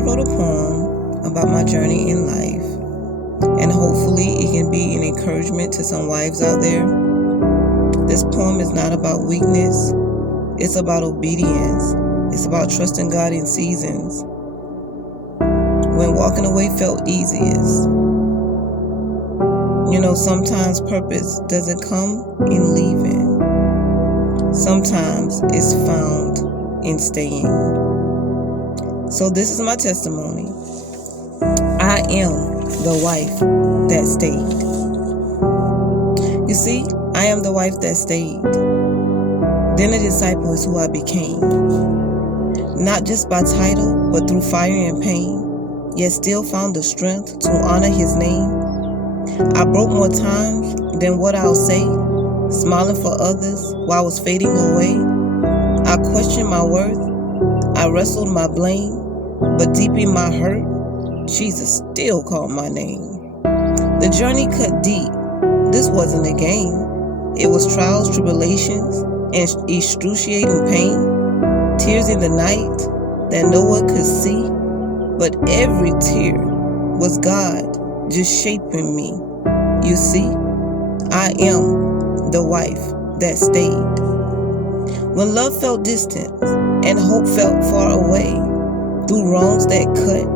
I wrote a poem about my journey in life, and hopefully it can be an encouragement to some wives out there. This poem is not about weakness, it's about obedience. It's about trusting God in seasons when walking away felt easiest. Sometimes purpose doesn't come in leaving. Sometimes it's found in staying. So this is my testimony. I am the wife that stayed. You see, I am the wife that stayed. Then a disciple is who I became. Not just by title, but through fire and pain, yet still found the strength to honor his name. I broke more times than what I'll say, smiling for others while I was fading away. I questioned my worth, I wrestled my blame, but deep in my hurt, Jesus still called my name. The journey cut deep. This wasn't a game. It was trials, tribulations, and excruciating pain. Tears in the night that no one could see, but every tear was God just shaping me. You see, I am the wife that stayed. When love felt distant and hope felt far away, through wrongs that cut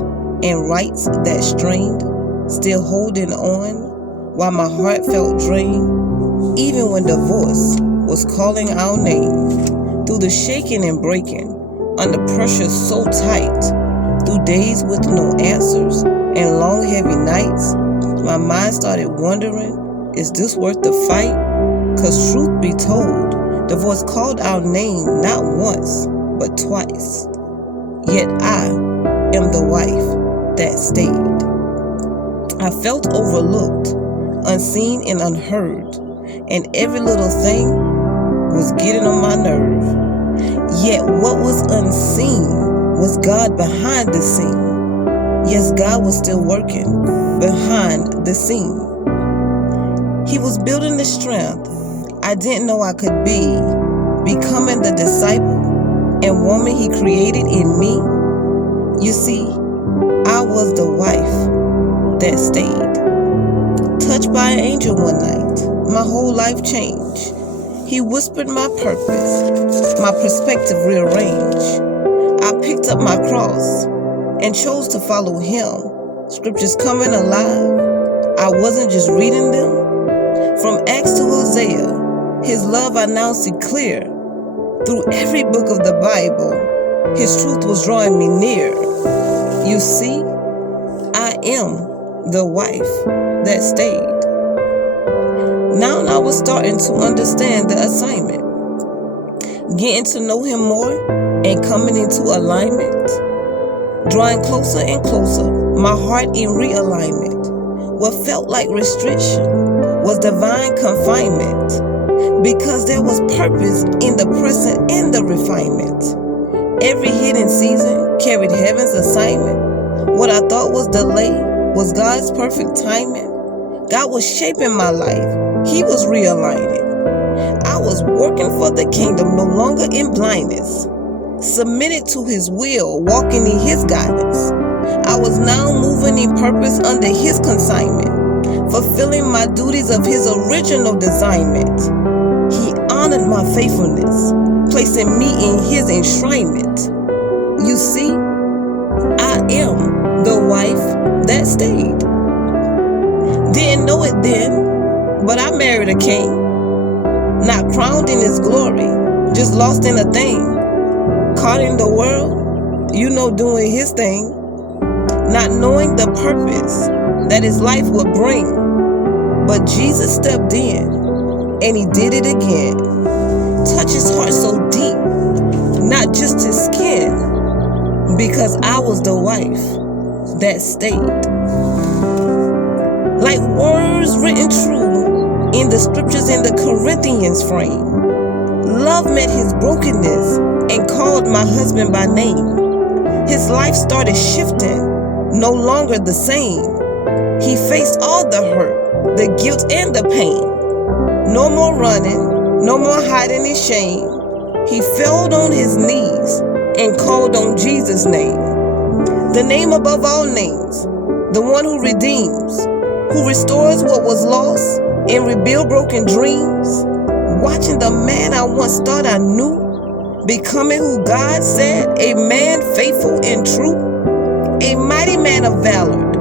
and rights that strained, still holding on while my heart felt drained, even when divorce was calling our name. Through the shaking and breaking, under pressure so tight, through days with no answers and long heavy nights, my mind started wondering, is this worth the fight? 'Cause truth be told, divorce called our name not once, but twice. Yet I am the wife that stayed. I felt overlooked, unseen and unheard, and every little thing was getting on my nerve. Yet what was unseen was God behind the scene. Yes, God was still working behind the scene. He was building the strength I didn't know I could be, becoming the disciple and woman he created in me. You see, I was the wife that stayed. Touched by an angel one night, my whole life changed. He whispered my purpose, my perspective rearranged. I picked up my cross and chose to follow him. Scriptures coming alive, I wasn't just reading them. From Acts to Hosea, his love I now see clear. Through every book of the Bible, his truth was drawing me near. You see, I am the wife that stayed. Now I was starting to understand the assignment, getting to know him more and coming into alignment, drawing closer and closer, my heart in realignment. What felt like restriction was divine confinement, because there was purpose in the present and the refinement. Every hidden season carried heaven's assignment. What I thought was delay was God's perfect timing. God was shaping my life. He was realigning. I was working for the kingdom, no longer in blindness. Submitted to his will, walking in his guidance. I was now moving in purpose under his consignment, fulfilling my duties of his original designment. He honored my faithfulness, placing me in his enshrinement. You see, I am the wife that stayed. Didn't know it then, but I married a king. Not crowned in his glory, just lost in a thing. Caught in the world, doing his thing. Not knowing the purpose that his life would bring. But Jesus stepped in, and he did it again. Touched his heart so deep, not just his skin, because I was the wife that stayed. Like words written true in the scriptures in the Corinthians frame, love met his brokenness and called my husband by name. His life started shifting, no longer the same. He faced all the hurt, the guilt and the pain. No more running, no more hiding his shame. He fell on his knees and called on Jesus' name. the name above all names, the one who redeems, who restores what was lost and rebuild broken dreams, watching the man I once thought I knew, becoming who God said, a man faithful and true, a mighty man of valor,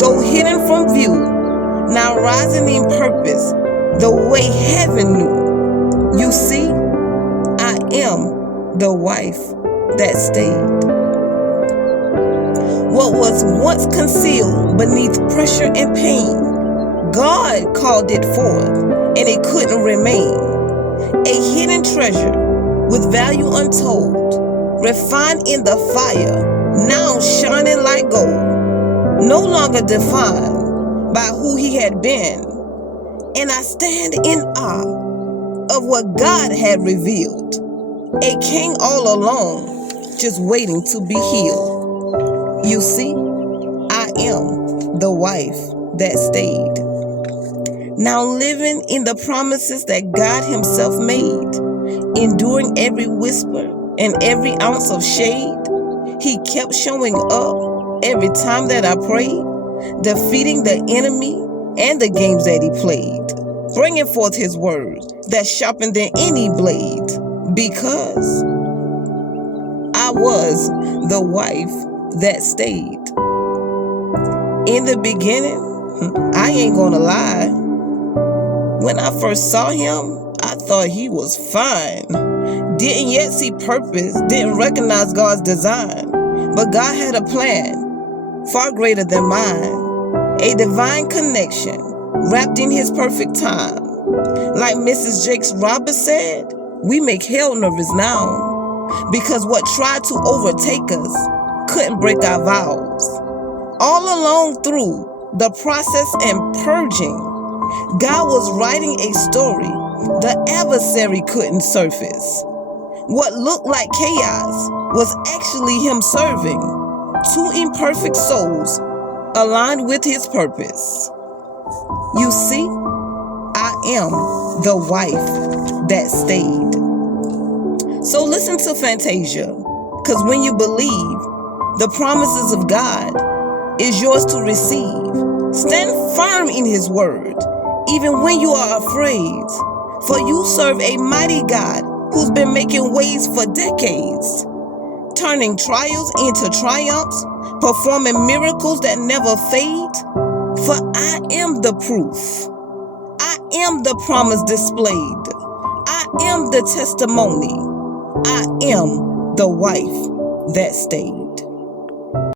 though hidden from view, now rising in purpose, the way heaven knew. You see, I am the wife that stayed. What was once concealed beneath pressure and pain, God called it forth, and it couldn't remain. A hidden treasure with value untold, refined in the fire, now shining like gold, no longer defined by who he had been. And I stand in awe of what God had revealed, a king all alone, just waiting to be healed. You see, I am the wife that stayed. Now living in the promises that God himself made, enduring every whisper and every ounce of shade, he kept showing up every time that I prayed, defeating the enemy and the games that he played, bringing forth his word that's sharper than any blade, because I was the wife that stayed. In the beginning, I ain't gonna lie, when I first saw him, I thought he was fine. Didn't yet see purpose, didn't recognize God's design, but God had a plan far greater than mine, a divine connection wrapped in his perfect time. Like Mrs. Jakes Roberts said, we make hell nervous now, because what tried to overtake us couldn't break our vows. All along through the process and purging, God was writing a story the adversary couldn't surface. What looked like chaos was actually him serving two imperfect souls aligned with his purpose. You see, I am the wife that stayed. So listen to Fantasia, because when you believe, the promises of God is yours to receive. Stand firm in his word, even when you are afraid. For you serve a mighty God who's been making ways for decades, turning trials into triumphs, performing miracles that never fade. For I am the proof. I am the promise displayed. I am the testimony. I am the wife that stayed.